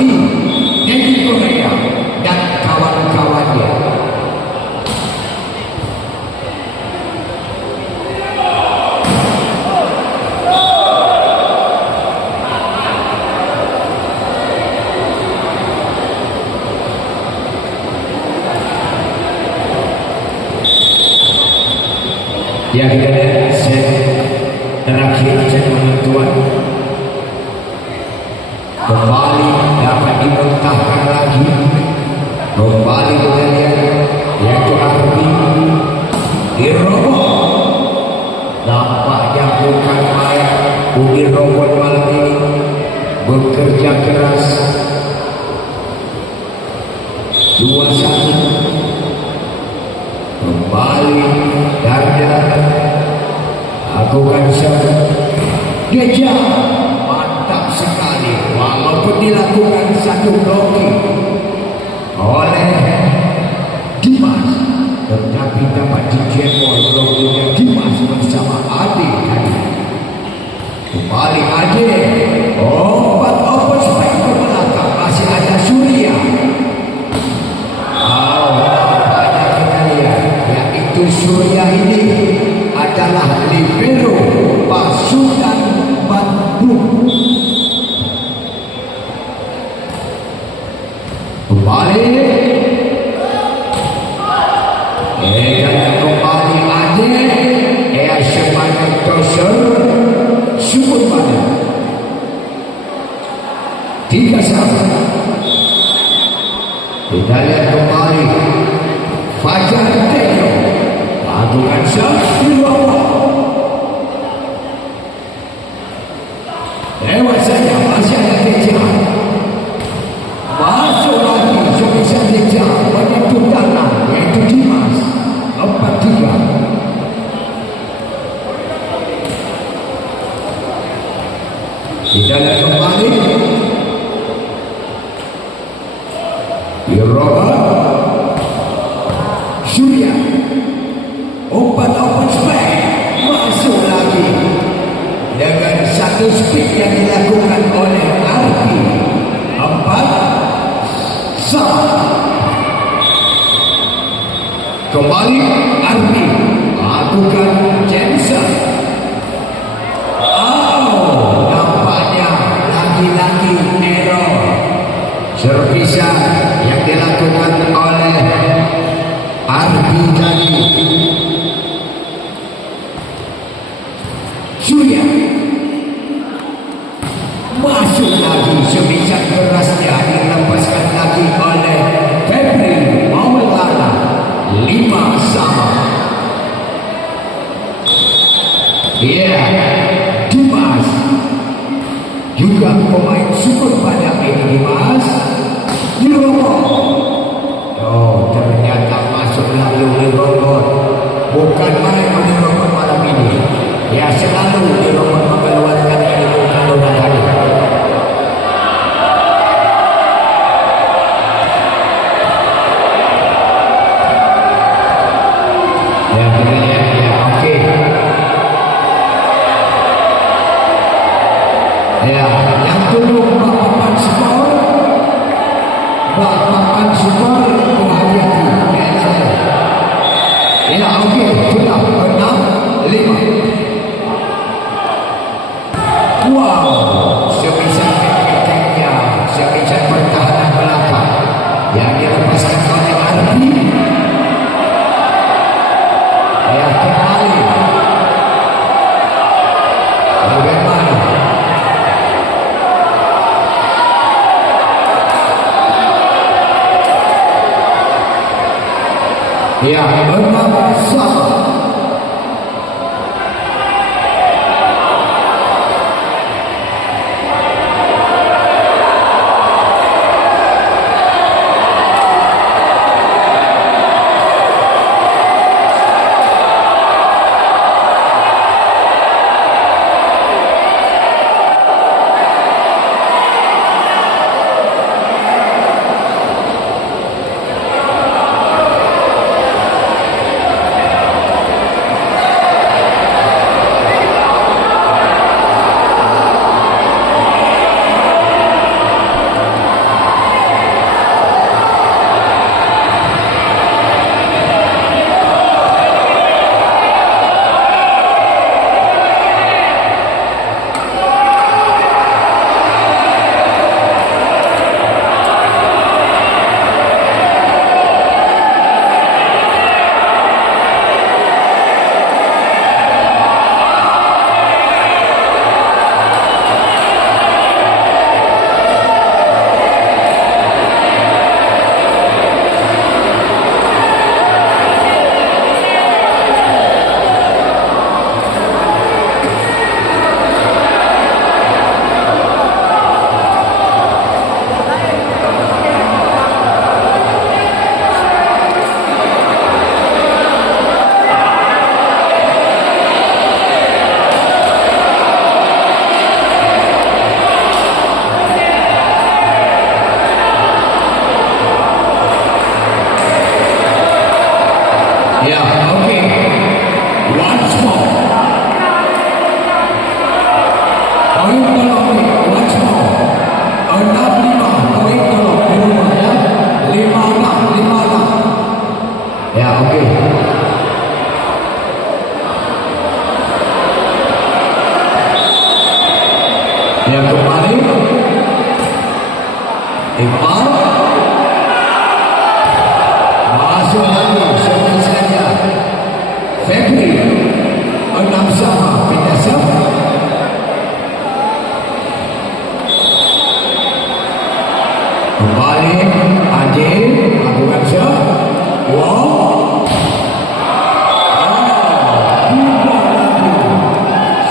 Ali, Nedi Korea dan kawan-kawannya. Ya, kita lihat set terakhir, set penentuan. Kembali dapat dibentangkan lagi. Kembali kita lihat, yaitu Arbi dirobot. Nampaknya bukan main Budi robot malam ini, bekerja keras. 2-1. Kembali Darda lakukan satu Geja, mantap sekali walaupun dilakukan satu blocking oleh Dimas, tetapi dapat dijebol blockingnya Dimas bersama Ade tadi. Kembali Ade, open strike ke belakang, masih ada Surya. Surya ini adalah libero pasukan Bandung. Kembali dan kembali Ade sebagai doser syukur pada 3-1. Kita lihat kembali Fajar Tejo lakukan shot di bawah. Lewat saja, masih ada kejar. Masuk lagi, bisa kejar. Menyentuh tangan, yaitu Dimas. 4-3. Kita lihat kembali. Robert Surya. Open strike, masuk lagi dengan satu speed yang dilakukan oleh Arti. 4-1. Kembali Arti lakukan Jensen. Nampaknya lagi-lagi error serpisan yang dilakukan oleh Arti tadi. Surya masuk lagi, sebisa kerasnya dilepaskan lagi oleh Febri Maulana. 5-sama. Ya, Dimas juga pemain syukur pada ini. Dimas dirobot. Ternyata masuk lagi dirobot. Bukan main dirobot malam ini. Ya, selalu dirobot mengeluarkan ilmu kandungan tadi. Ya, kita lihat ya, oke. Ya, yang tunggu papan skor. Papan skor hati-hati. Ya, oke, sudah 6-5. Wow, sebisa tekniknya, sebisa pertahanan belakang yang dilepaskan oleh Arbi. Ya, kembali. Bagaimana? Ya, 6-sama. Iqbal masuk lagi seperti saja. Febri 6 sama pindah sama. Kembali Adil lakukan shot. Wow.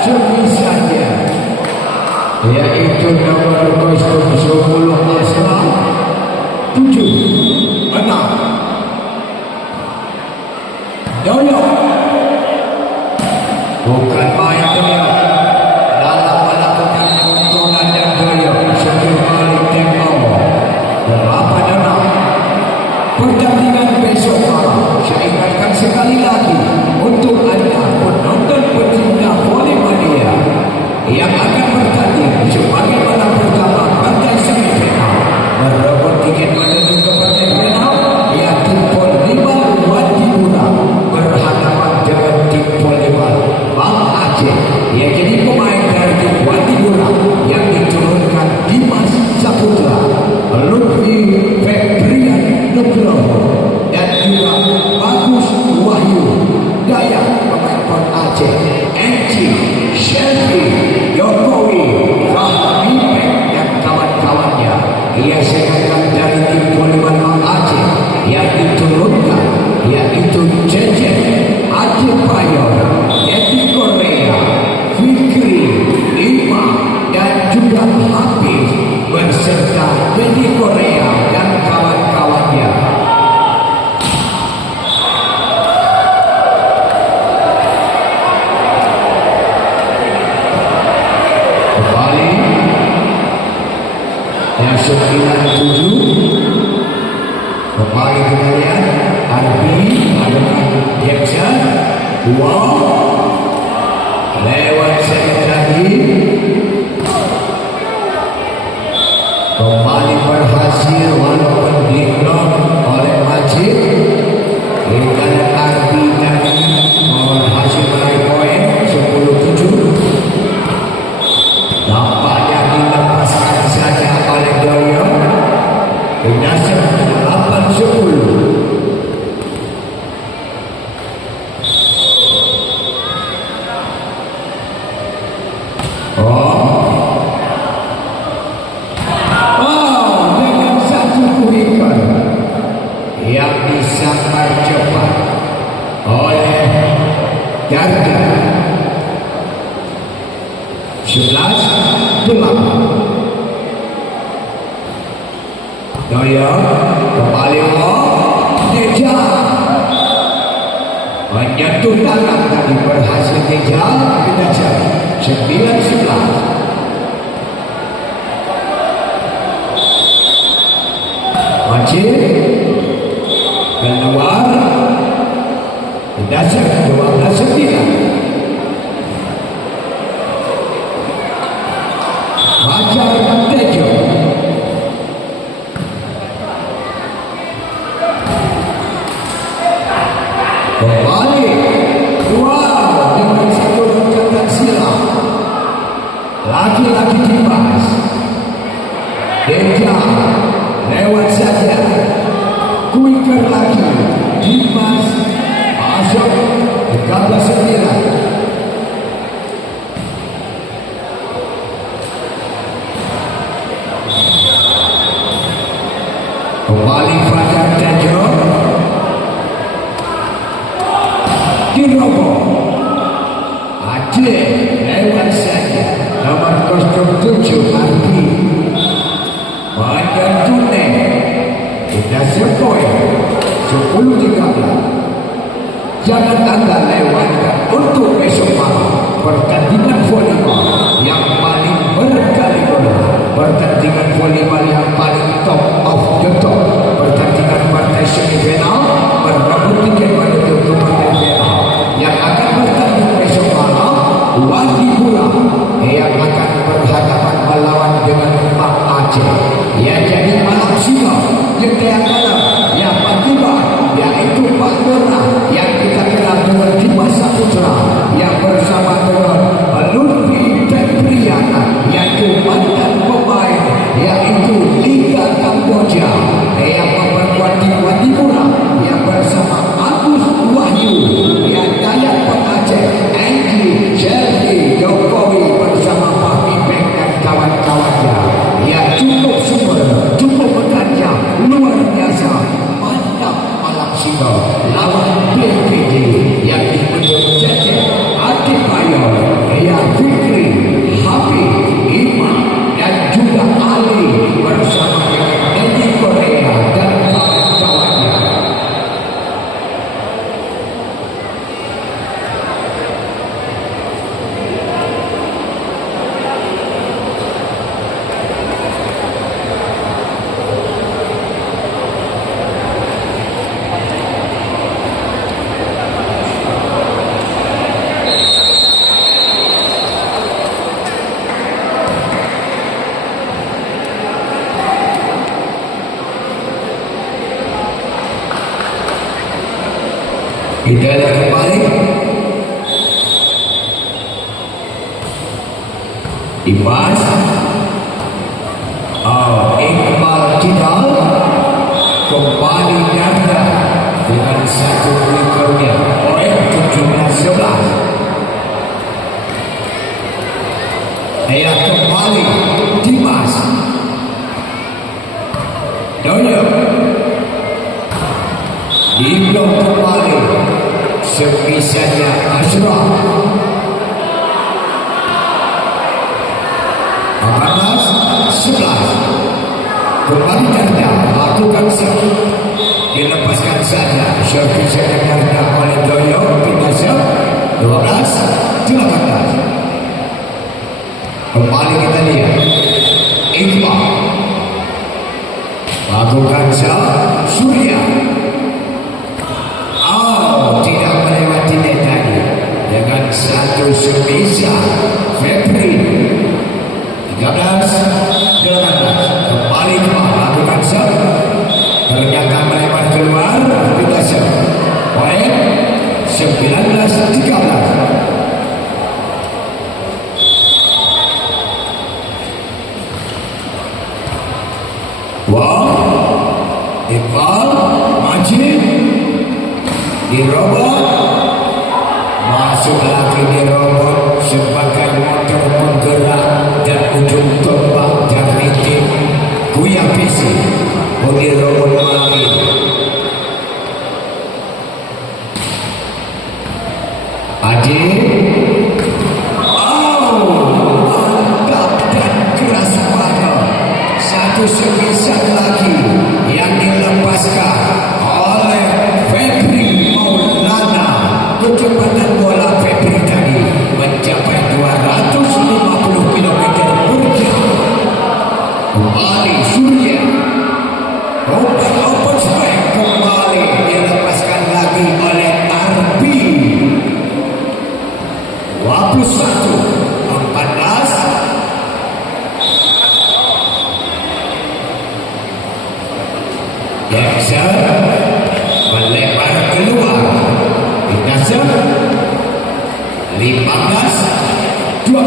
Seperti saja. Yaitu nomor kostum 10 Asma 7 6 Doyo bukan main Doyo dalam melakukan keuntungan dan Doyo sebelum balik tempo berapa dalam pertandingan besok malam. Saya ingatkan sekali lagi untuk anda penonton pecinta voli mania yang akan bertanding sebagai balap pertama partai semifinal merebut tiket menuju ke partai final, ya tim Pol 5 Wadipura berhadapan dengan tim Pol 5 Bang Aceh. Ya, jadi pemain dari tim Wadipura yang diturunkan Dimas Saputra, Lutfi Febrian Nugroho dan juga Bagus Wahyu Daya pemain Pol Aceh, Enci Shelby Jokowi Fahmi dan kawan-kawannya. Ia sekarang dari tim Poliman Aceh yang diturunkan yaitu Cecep Adebayor, Yeti Korea, Fikri Ima dan juga Hafiz berserta Yeti Korea dan kawan-kawannya. Yang 97 kembali kita lihat Arbi melakukan Jackson. Wow, lewat sedikit lagi kembali berhasil walaupun diblok oleh Majid. Kita lihat Arbi tadi berhasil meraih poin 10-7. Nampaknya dilepaskan saja oleh Doyo. Berdasar 8-10. Dengan satu kuikon yang disambar cepat oleh Garda 11-8. Doyo kembali Deja menyentuh tangan tadi berhasil Deja berdasar 9-11. Majid keluar berdasar 12-9. Fajar Tejo kembali. Wow, dengan satu loncatan silam laki-laki Dimas. Deja lewat saja, kuiker lagi Dimas masuk 13-9. Kembali Fajar Tejo dirobok Aceh lewat saja nomor kostum 7 Arbi menyentuhnya tidak sepoin 10-13. Jangan anda lewatkan untuk besok malam pertandingan volleyball yang paling berkaliber, pertandingan volleyball yang paling top of the top, pertandingan partai semifinal merebut tiket menuju ke partai final yang akan bertanding besok malam. Wadipura yang akan berhadapan melawan dengan Bang Aceh. Ya, jadi malam singa yang kalah yang tiba yaitu Pak Nora yang kita kenal dengan Dimas Saputra yang bersama dengan Lutfi Febrian yaitu mantan pemain yaitu Liga Kampung Hidayah kembali. Dimas. Iqbal Kidal kembali ganda dengan satu flikernya. Poin 17-11. Dia kembali. Dimas. Doyo. Diblok kembali. Sebisanya Ashraf. 11. Kembali ganda, lakukan serve, dilepaskan saja. Servisnya ganda oleh Doyo, pindah serve. 12-18. Kembali kita lihat Iqbal lakukan serve. Surya tidak melewati net tadi dengan satu sebisa. Febri 13-18. Kembali Iqbal lakukan serve, ternyata melebar keluar. Pindah serve. Poin 19-13. Iqbal Majid dirobot, masuk lagi dirobot sebagai motor penggerak dan ujung tombak dari tim Kuya Pisi. Dirobot lagi. Adi mantap dan keras pada. Satu semisal lagi yang dilepaskan oleh Febri Maulana. Kecepatan bola Febri tadi mencapai 250 km per jam. Kembali Surya. Open strike kembali dilepaskan lagi oleh Arbi. 21-14. Jackson melebar keluar. Jackson 15-21.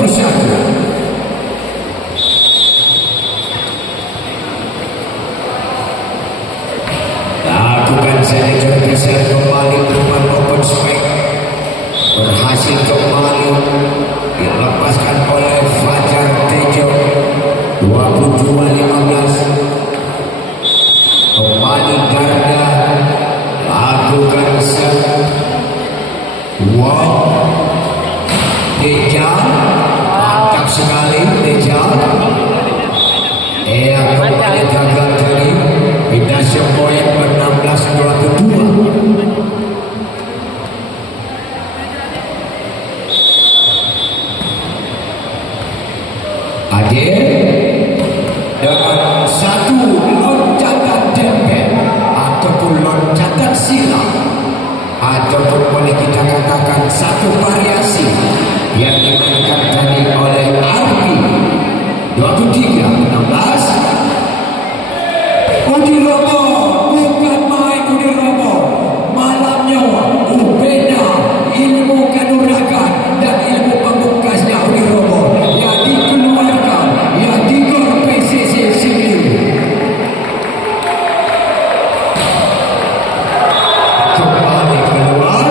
Lakukan saja tergeser kembali berupa open strike. Berhasil kembali dilepaskan oleh Fajar Tejo. 22-15. Kembali ganda, lakukan serve. Deja mantap sekali. Deja kembali gagal tadi. Pindah poin 16-22. Adil dengan satu loncatan dempet ataupun loncatan silang, ataupun boleh kita katakan satu variasi yang dimainkan tadi oleh Arbi. 23-16. Udirobo bukan main. Udirobo malamnya beda ilmu kanuragan dan ilmu pamungkasnya. Udirobo yang dikeluarkan, yang digor PCC sini. Kembali keluar.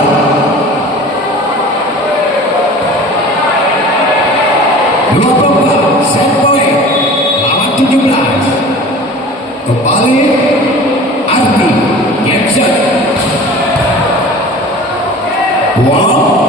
Dua pembak set point lawan 17. Kembali Ardi Jackson. Wow.